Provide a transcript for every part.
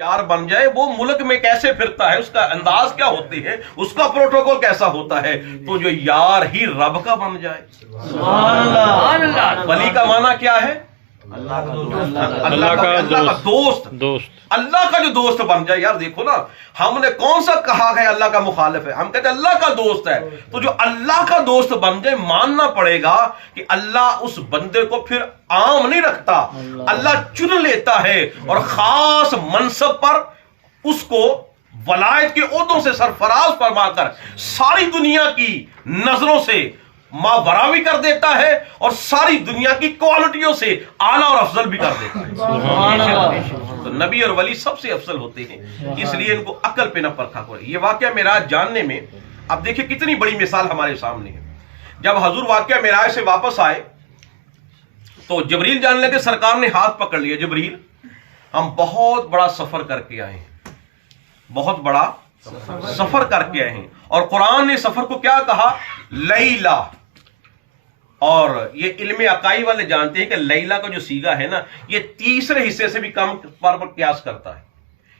यार बन जाए, वो मुल्क में कैसे फिरता है, उसका अंदाज क्या होती है, उसका प्रोटोकॉल कैसा होता है, तो जो यार ही रब का बन जाए। वली का माना क्या है? अल्लाह का दोस्त। अल्लाह का जो दोस्त बन जाए। यार देखो ना, हमने कौन सा कहा है अल्लाह का मुखालिफ है, हम कहते हैं अल्लाह का दोस्त है। तो जो अल्लाह का दोस्त बन जाए, मानना पड़ेगा कि अल्लाह उस बंदे को फिर आम नहीं रखता, अल्लाह चुन लेता है और खास मनसब पर उसको वलायत के ओहदों से सरफराज फरमाकर सारी दुनिया की नजरों से मावरावी कर देता है और सारी दुनिया की क्वालिटियों से आला और अफजल भी कर देता है। तो नबी और वली सबसे अफजल होते हैं, इसलिए इनको अकल पे न परखा करो। ये वाकया मेराज जानने में अब देखिए कितनी बड़ी मिसाल हमारे सामने है। जब हजूर वाकया मेराज से वापस आए तो जबरील जानने लगे, सरकार ने हाथ पकड़ लिया, जबरील हम बहुत बड़ा सफर करके आए हैं, बहुत बड़ा सफर करके आए हैं। और कुरान ने सफर को क्या कहा? लैला। और ये इल्म अकाई वाले जानते हैं कि लैला का जो सीगा है ना, ये तीसरे हिस्से से भी कम पर क्यास करता है।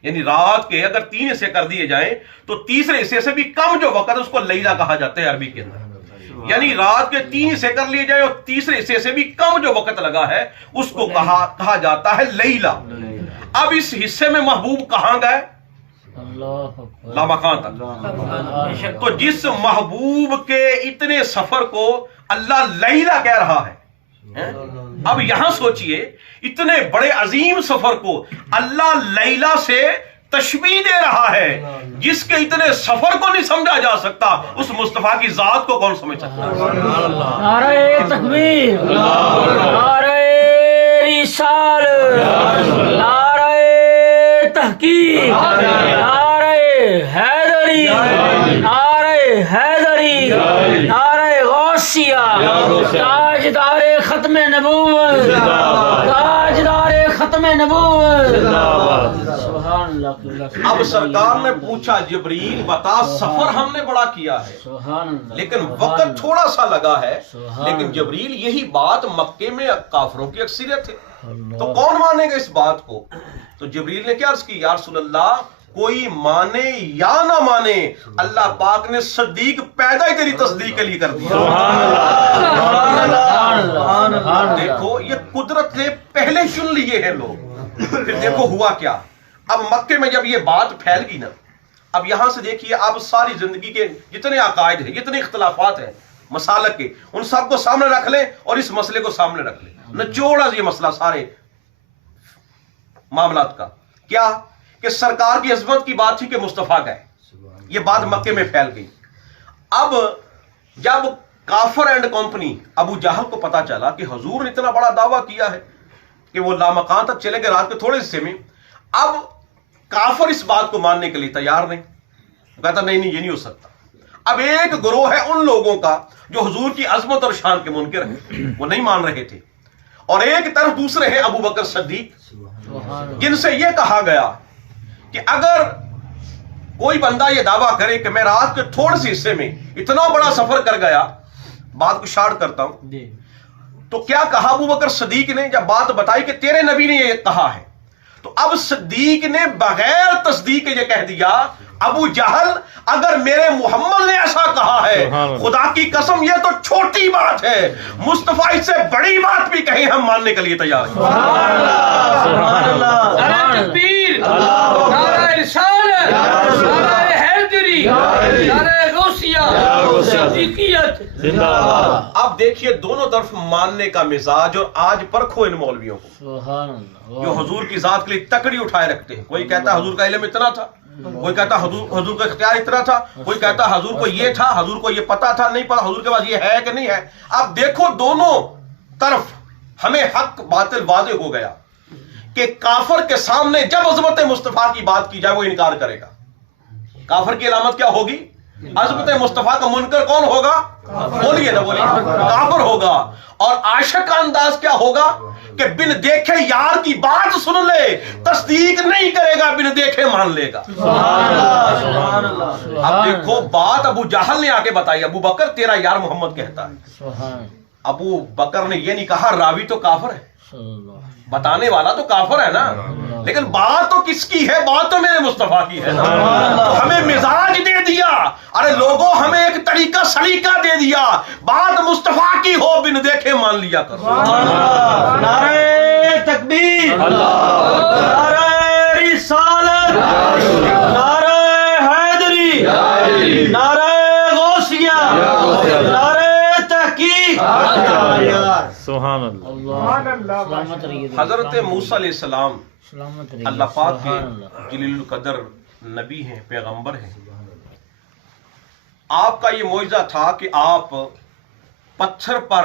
यानी रात के अगर 3 हिस्से कर दिए जाएं तो तीसरे हिस्से से भी कम जो वक्त है उसको लैला कहा जाता है अरबी के अंदर। यानी रात के 3 हिस्से कर लिए जाए और तीसरे हिस्से से भी कम जो वक्त लगा है उसको कहा जाता है लैला। अब इस हिस्से में महबूब कहां गए? लामकान तक। तो जिस महबूब के इतने सफर को अल्लाह लैला कह रहा है, अब यहां सोचिए, इतने बड़े अजीम सफर को अल्लाह लैला से तशबीह दे रहा है। जिसके इतने सफर को नहीं समझा जा सकता, उस मुस्तफा की जात को कौन समझ सकता? नारे तकबीर, नारे रिसालत, नारे तहकीक, नारे हैदरी, नारे हैदरी, नारे गौसिया, ताजदारे खत्मे नबूवत, ताजदारे खत्मे नबूवत। अब सरकार ने पूछा, जिब्रील बता, सफर हमने बड़ा किया है लेकिन वक्त थोड़ा सा लगा है, लेकिन जिब्रील यही बात मक्के में काफिरों की अक्सरियत है, तो कौन मानेगा इस बात को? तो जिब्रील ने क्या अर्ज की, या रसूलल्लाह कोई माने या ना माने, अल्लाह पाक ने सदीक पैदा ही तेरी तस्दीक के लिए कर दिया। देखो ये कुदरत ने पहले चुन लिए हैं लोग। फिर देखो हुआ क्या, अब मक्के में जब ये बात फैल गई ना, अब यहां से देखिए, अब सारी जिंदगी के जितने अकायद हैं, जितने इख्तलाफात हैं मसालक के, उन सबको सामने रख ले और इस मसले को सामने रख ले। निचोड़ा ये मसला सारे मामलात का क्या कि सरकार की अजमत की बात थी कि मुस्तफा गए, ये बात मक्के में फैल गई। अब जब काफर एंड कंपनी अबू जहल को पता चला कि हुजूर ने इतना बड़ा दावा किया है कि वो लामकान तक चले गए रात के थोड़े हिस्से में, अब काफर इस बात को मानने के लिए तैयार नहीं, कहता नहीं नहीं ये नहीं हो सकता। अब एक गिरोह है उन लोगों का जो हुजूर की अजमत और शान के मुनकिर हैं, वो नहीं मान रहे थे, और एक तरफ दूसरे हैं अबू बकर सिद्दीक, जिनसे यह कहा गया कि अगर कोई बंदा ये दावा करे कि मैं रात के थोड़े से हिस्से में इतना बड़ा सफर कर गया, बात को शार्ट करता हूं, तो क्या कहा अबू बकर सिद्दीक ने जब बात बताई कि तेरे नबी ने ये कहा है, तो अब सिद्दीक ने बगैर तस्दीक ये कह दिया, अबू जहल अगर मेरे मोहम्मद ने ऐसा कहा है, खुदा की कसम ये तो छोटी बात है, मुस्तफा इससे बड़ी बात भी कहे हम मानने के लिए तैयार हैं। अब देखिए दोनों तरफ मानने का मिजाज, और आज परखो इन मौलवियों को जो हुजूर की जात के लिए तकड़ी उठाए रखते हैं। कोई कहता हुजूर का इल्म इतना था, कोई कहता हुजूर का इख्तियार इतना था, कोई कहता हुजूर को ये था, हुजूर को ये पता था, नहीं पता हुजूर के पास ये है कि नहीं है। अब देखो दोनों तरफ हमें हक बातिल वाज़ेह हो गया कि काफिर के सामने जब अज़मत मुस्तफा की बात की जाए वो इनकार करेगा। काफिर की अलामत क्या होगी? अज़मत मुस्तफा का मुनकर कौन होगा? बोलिए ना, बोलिए, काफिर होगा। और आशिक का अंदाज क्या होगा कि बिन देखे यार की बात सुन ले, तस्दीक नहीं करेगा, बिन देखे मान लेगा। अब देखो बात अबू जहल ने आके बताई, अबू बकर तेरा यार मोहम्मद कहता है। अबू बकर ने ये नहीं कहा रावी तो काफिर है, बताने वाला तो काफिर है ना। لیکن بات تو کس کی ہے؟ بات تو میرے مصطفیٰ کی ہے. تو ہمیں مزاج دے دیا، ارے لوگوں ہمیں ایک طریقہ سلیقہ دے دیا، بات مصطفیٰ کی ہو بن دیکھے مان لیا کرو. نعرہ تکبیر، نعرہ رسالت، نعرہ حیدری، نعرہ غوثیہ، نعرہ تحقیق. سبحان اللہ. سلامت رہیے. حضرت موسیٰ علیہ السلام سلامت رہیے. اللہ پاک کے سبحان اللہ. جلیل القدر نبی ہیں، پیغمبر ہیں. آپ کا یہ معجزہ تھا کہ آپ پتھر پر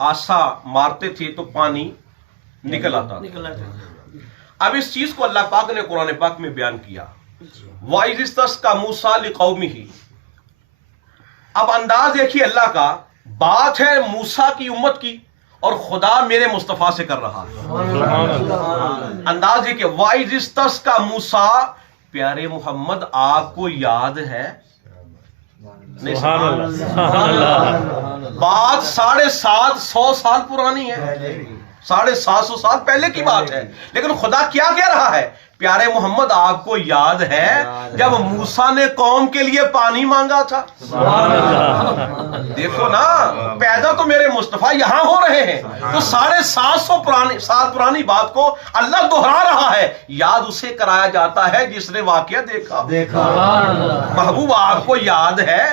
آسا مارتے تھے تو پانی نکل آتا تھا. اب اس چیز کو اللہ پاک نے قرآن پاک میں بیان کیا، وَإِذِ اسْتَسْقَىٰ مُوسَىٰ لِقَوْمِهِ. اب انداز دیکھیے اللہ کا، بات ہے موسیٰ کی امت کی اور خدا میرے مصطفیٰ سے کر رہا ہے. انداز یہ کہ وَإِذِ اسْتَسْقَىٰ مُوسَىٰ، پیارے محمد آپ کو یاد ہے؟ سبحان اللہ. سبحان اللہ. بات 750 سال پرانی ہے، 750 سال پہلے کی بات ہے. لیکن خدا کیا کہہ رہا ہے؟ پیارے محمد آپ کو یاد ہے جب موسیٰ نے قوم کے لیے پانی مانگا تھا؟ دیکھو نا، پیدا تو میرے مصطفیٰ یہاں ہو رہے ہیں، تو 750 سال پرانی بات کو اللہ دہرا رہا ہے. یاد اسے کرایا جاتا ہے جس نے واقعہ دیکھا. محبوب آپ کو یاد ہے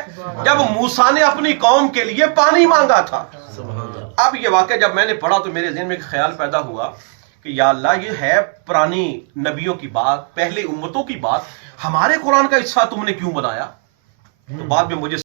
جب موسیٰ نے اپنی قوم کے لیے پانی مانگا تھا؟ اب یہ واقعہ جب میں نے پڑھا تو میرے ذہن میں ایک خیال پیدا ہوا کہ یا اللہ، یہ ہے پرانی نبیوں کی بات، پہلے امتوں کی بات، ہمارے قرآن کا حصہ تم نے کیوں بنایا؟ تو بعد میں مجھے